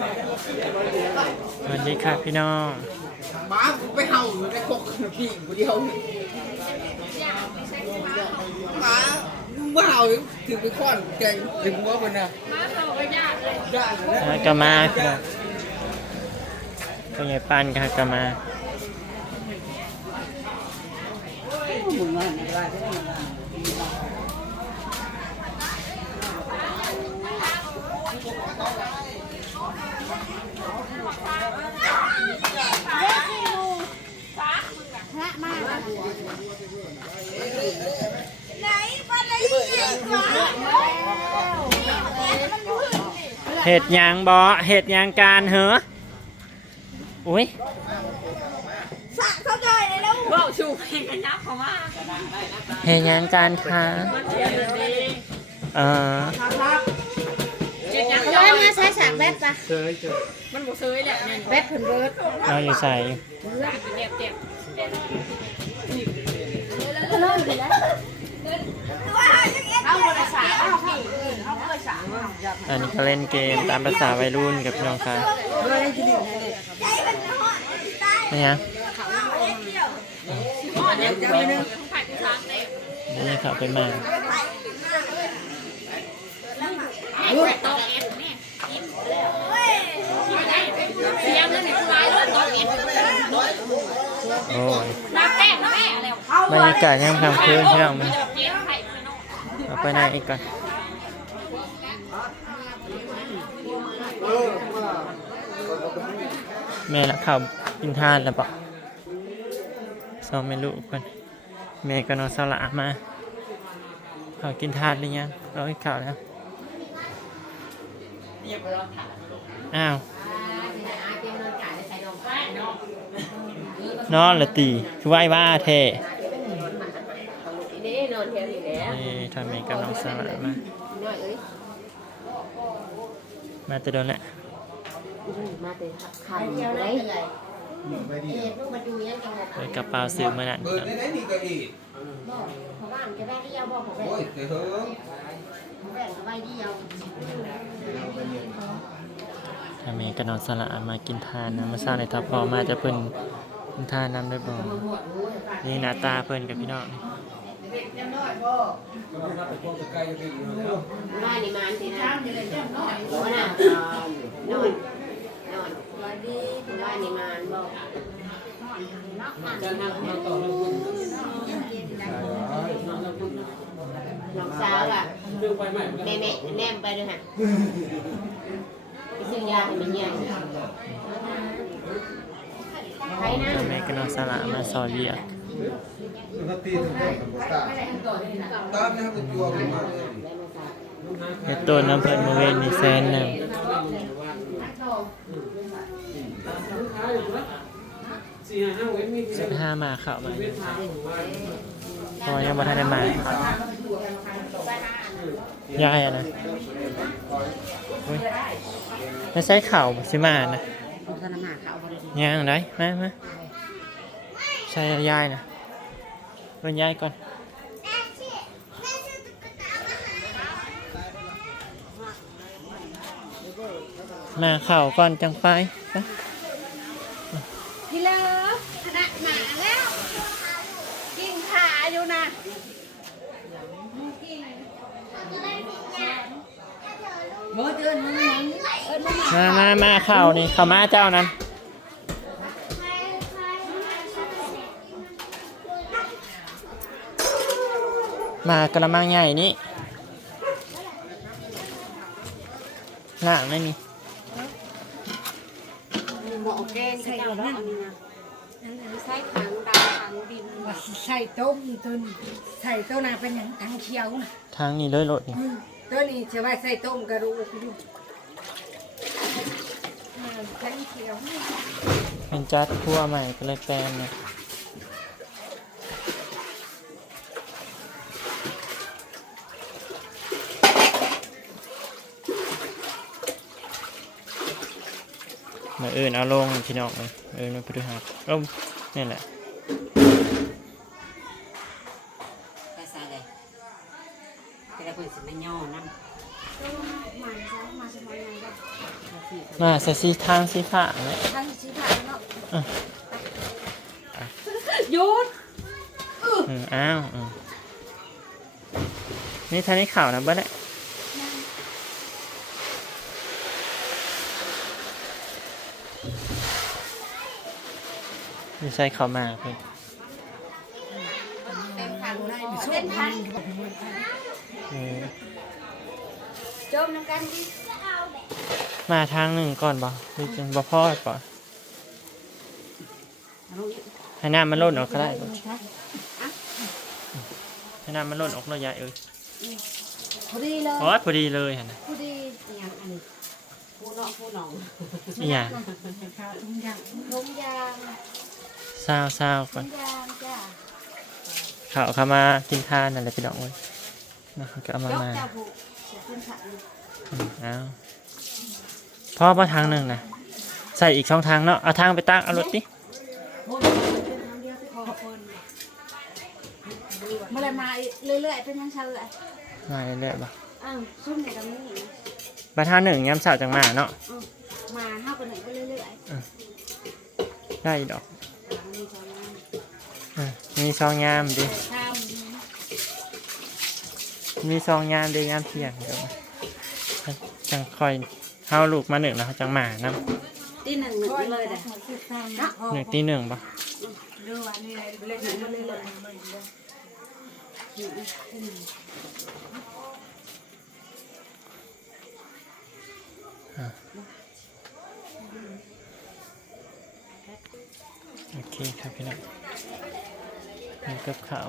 สวัสดีครับพี่น้องหมาไปเห่าอยู่ในคกพี่คนเดียวหมาว้าวถึงไปค้อนแกงถึงหัวมันนะมาเห่าไปยากเลยยากเลยแล้วก็มาพี่น้องก็ยายปันกันก็มาไหนบ้านไหนเสียงหวา เห็ดหยางบอเห็ดหยางการเหรออุ้ยสะเข้าใจเลยแล้วว้าวชูเพลงกันยับเขามาเห็ดหยางการค่ะเชียร์เลยดีเออเจ็ดยักษ์ร้อยมาใช้ฉากแบทปะมันบ่เซยแหละเนี่ยแบทผลเบิร์ดเราอยู่ใส่เจ็บเจ็บ เอาบริษัทเอาพี่เอาบริษัทอันนี้ก็เล่นเกมตามภาษาวัยรุ่นกับพี่น้องค่ะนี่ฮะอ๋อเนี่ยจะมีนึงไผ่กูช้างเต็มนี่เขาไปมาโอ้ย บรรยากาศย่ำค่ำคืนพี่น้องมันเจ็บไผ่กูเนเอาไปไหนอีกก่อนแม่ละข่าวกินทานแล้วปะสองเมลูกคนแม่ก็นอนสละมาข่าวกินทานหรือยังเราให้ข่าวแล้วอ้าวนอนละตีคือไหว้ว่าเท นี่นอนเทียนอยู่แล้ว นี่กำลังสละมา มาแตะโดนแหละมาเตะขันเลยมาดูยังจังหวะเปิดกระเป๋าซื้อมานั่นเปิดได้ไหนนี่ก็ดีบอกเพราะว่าจะแบทที่กผมแบโอ้ยทเมกับใบที่ยาวทำนอนสละมากินทานนะมาสร้างในทับพอมาจะเพิ่นกินทานน้ำด้วยบ่นี่หน้าตาเพิ่นกับพี่น้อง นี่น้อยนี่มันสินะโอ้น่ะนอนนอนวันดีน้อยนี่มันบอกน้องสาวล่ะแม่แม่แนมไปด้วยฮะไปซื้อยาให้มันยังใครนะทำเมกนอนสละมาซอยเวียก ตามนะครับเป็นตัวขึ้นมาเลยเฮ็ดต้นน้ำเพิ่นมาเวนนี่แสนหนึงสิบห้ามาเข้ามาพอยังบ่ทันได้มายายอะนะอุ๊ยไม่ใช่เข่าสิมานะธนามาเขาบริยังได้มามาใช่ยายนะ เป็นยายก่อนมาเข่าก่อนจังไปไปพี่เลิฟคณะหมาแล้ว กินขาอยู่นะมามามาเข่านี่เขามาเจ้านั้น มากระมังใหญ่นี่ล่างไม่มีหมอแกงใส่เอาแล้วใส่ถังดำถังดินว่าสิใส่ต้มตัวนี้ใส่ตัวน่ะเป็นหยังทังเขียวน่ะทางนี้เลยรถนี่อืมตัวนี้จะว่าใส่ต้มกระดูกอยู่อ่าทังเขียวนี่เป็นจัดคั่วใหม่ก็เลยแปลงเนี่ย เอินเอาลงพี่น้องเลยเอินมาพฤหัสเอ้านี่แหละไปใส่เลยแต่ละคนสิไม่ย่อนั่นมาซะมาสมัยนั้นก็เราคือมาใส่สีทางสีฟ้าเนี่ยทางสีผ่าเนาะหยุดอืมอ้าวอืมนี่ทางนี้ข่าวนะเบิ้ลแหละ ไม่ใช่เขามาเพื่อนเต็มคันได้ไปเต็มคันอืมจมน้ำกันดิมาทางหนึ่งก่อนบ่หรือจังบ่พ่อก่อนให้น้ำมันล่นออกก็ได้บ่ให้น้ำมันล่นออกเลยยายเอ้ยพอดีเลยโอ้ยพอดีเลยฮะนะพอดีอย่างอันนี้ผู้น้องผู้น้องอีหยังข้าวทุกอย่างลมยาง ซาวซาวก่อนยางจ้าเขาเอาเข้ามากินทานนั่นแหละพี่น้องเว้ยนะเขาก็เอามายกมาจ้าผูกเสียขึ้นขันอืมเอาพ่อมาทางหนึ่งนะใส่อีกช่องทางเนาะเอาทางไปตั้งเอารถดิเมื่อไรมาเรื่อยๆเป็นยังชันเลยมาเรื่อยๆบ่อ้าวซุ่มในตรงนี้มาทางหนึ่งย้ำสาวจังมาเนาะมาห้าคนหนึ่งก็เรื่อยได้ดอก ๆมีสองงาน อะ มีซองยามดิทมีซองยามดิยามเที่ยงเดี๋ยวมาจังคอยเฮาลูกมาหนึ่งแล้วจังมานํำที่หนึ่งหนึ่งเลยเด้อคือตามหนึ่งตีหนึ่งบ่ดูว่านี่เล็กมาเลยเลยโอเคครับพี่น้อง นี่กับข้าว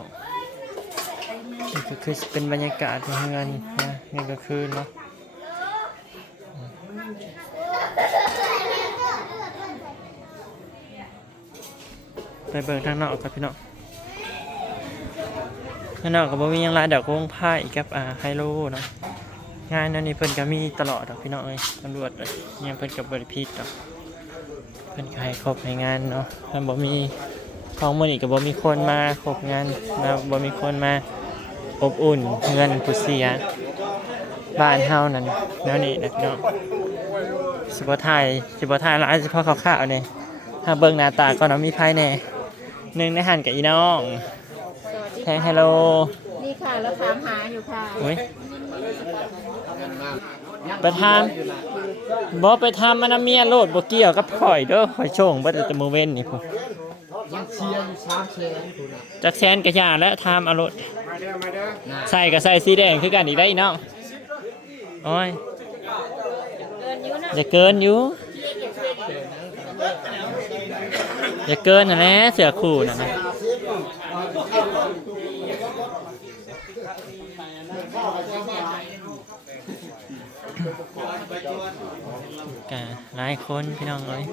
นี่ก็คือเป็นบรรยากาศของเงินนะนี่ก็คือเนาะไปเบิ่งทางนอกครับพี่น้องทางนอกก็บ่มียังหลายดอกวงไพ่กับอ่าไฮโลเนาะงานนั้นนี่เพิ่นก็มีตลอดดอกพี่น้องเอ้ยตำรวจเอ้ยยังเพิ่นก็บ่ได้ผิดดอกเพิ่นก็ให้ครบให้งานเนาะถ้าบ่มี ของมื้อนี้ก็บ่มีคนมาครบงานแล้วบ่มีคนมาอบอุ่นเงินผู้เสียบ้านเฮานั่นแนวนี้นะพี่น้องสิบ่ถ่ายสิบ่ถ่ายหลายเฉพาะคร่าวๆนี่ถ้าเบิ่งหน้าตาก็น้องมีไพ่แน่หนึ่งในหันกับอีน้องสวัสดีแทงฮัลโหลนี่ค่ะแล้วถามหาอยู่ค่ะอุ้ยไปทำบอไปทำมันนะเมียโลดบ่เกี่ยวกับข่อยเด้อข่อยโชงบ่แต่มือเว้นนี่พุ่น ยังเชียร์อยู่สามแสนคุณน่ะจักแซนกระยาแล้วทำเอารถมาเด้อมาเด้อใส่กับใส่สีแดงคือกันอีกได้อีน้องโอ้ยอย่าเกินอยู่อย่าเกินนะแหละเสือคู่น่ะนะกะหลายคนพี่น้องเอ้ย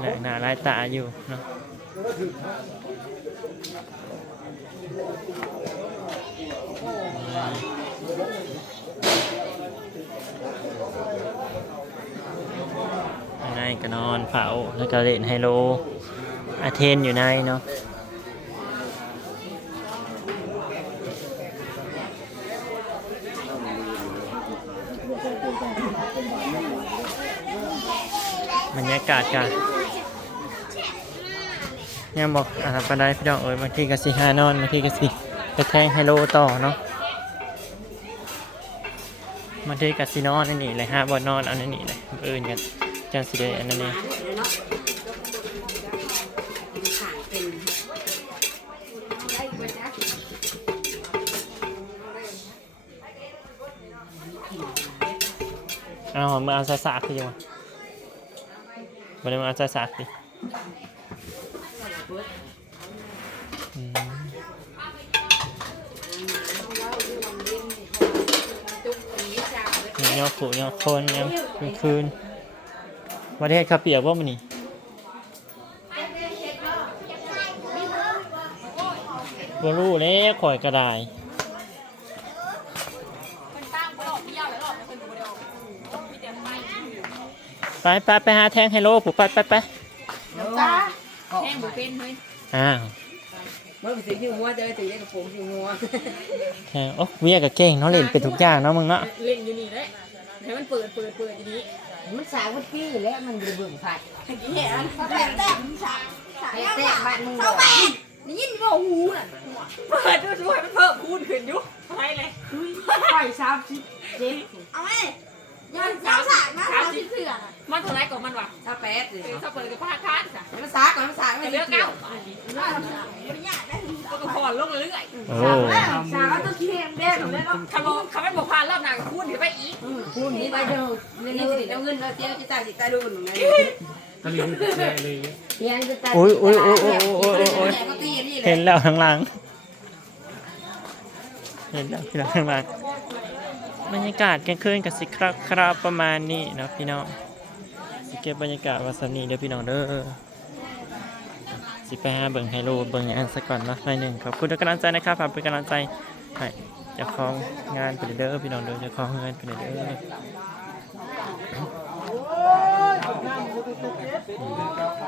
หลายหน้าหลายตาอยู่เนาะข้างในก็นอนเผาแล้วก็เล่นไฮโลอาเทนอยู่ในเนาะบ รรยากาศกันยังบอกอ่าปานใดพี่น้องเอ้ยบางทีก็สิหานอนบางทีก็สิไปแทงไฮโลต่อเนาะบางทีก็สินอนอันนี่เลยฮะบ่นอนเอาอันนี่เลยเอื่นกันจังสิได้อันนั้นนี่เดี๋ยวเนาเป็นได้อีกไหมจ๊ะเอามาเอาใส่สากคือยังวะ มาเลยมาเอาส่สากดิอืมจุกนี้จ้าเลยนี่ยอขู่ยอคนยอคืนคืนประเทศข้าเปียกว่ามันนี่บ่รู้แล้วข่อยกระได ไปไปไปหาแทงไฮโลผูไปไปไปจ้าแห้งบุเป็นเฮ้ยอ้าวเมื่อกี้ที่หัวเจอตีกับผมที่หัวแทงโอ้เมียกับเก่งเนาะเล่นเป็นทุกอย่างเนาะมึงเนาะเล่นอยู่นี่แหละให้มันเปิดเปิดเปิดอย่างนี้มันสาวมันปี้แล้วมันบ่เบิ่งไผเห็นเขาแบบแต้มสามสามไอ้แล้วแต้บ้านมึงเขาแปดได้ยินบ่หูน่ะเปิดดูด้วยมันเพิ่มคูณขึ้นอยุไปเลยไผ่สามสิบเจ็ดเอาไหม ย้อนสามสามนะสามสิบเถื่อนมันเท่าไรก่อนมันวะถ้าแปดเลยเออถ้าเปิดกับผ้าคาดจ้ะมันสาก่อนมันสาจะไม่เลืเลืออกกเก้าเก้าบริญญาได้ถึงก็ก็พอนลงเรื่อยโอ้สามต้องเค็มแดงหนูเลยเนาะๆคำบอกคำไม่บอกผ่านรอบหนักคูณขึ้นไปอีกพูดนี้ไปเด้อนี่สิเอาเงินเราเจ๊จะจ่ายสิจ่ายดูหนูไงตอนนี้คือแย่เลยเพียงจะตัดโอ้ยโอ้ยโอ้ยโอ้ยโอ้ยโอ้ยโอ้ยแม่ก็ตีนี่แหละเห็นแล้วข้างหลังเห็นแล้วพี่น้องข้างหลัง บรรยากาศกลางคืนกับสิครับครับประมาณนี้นะพี่น้องสิเก็บบรรยากาศวัสนีเด้อพี่น้องเด้อสิไปหาเบิ่งไฮโลเบิ่งอันสักก่อนนาะหน่อยหนึ่งขอบคุณทุกกำลังใจนะครับฝากเป็นกำลังใจให้เจ้าของงานไปเด้อพี่น้องเด้อเจ้าของเงินไปเด้อ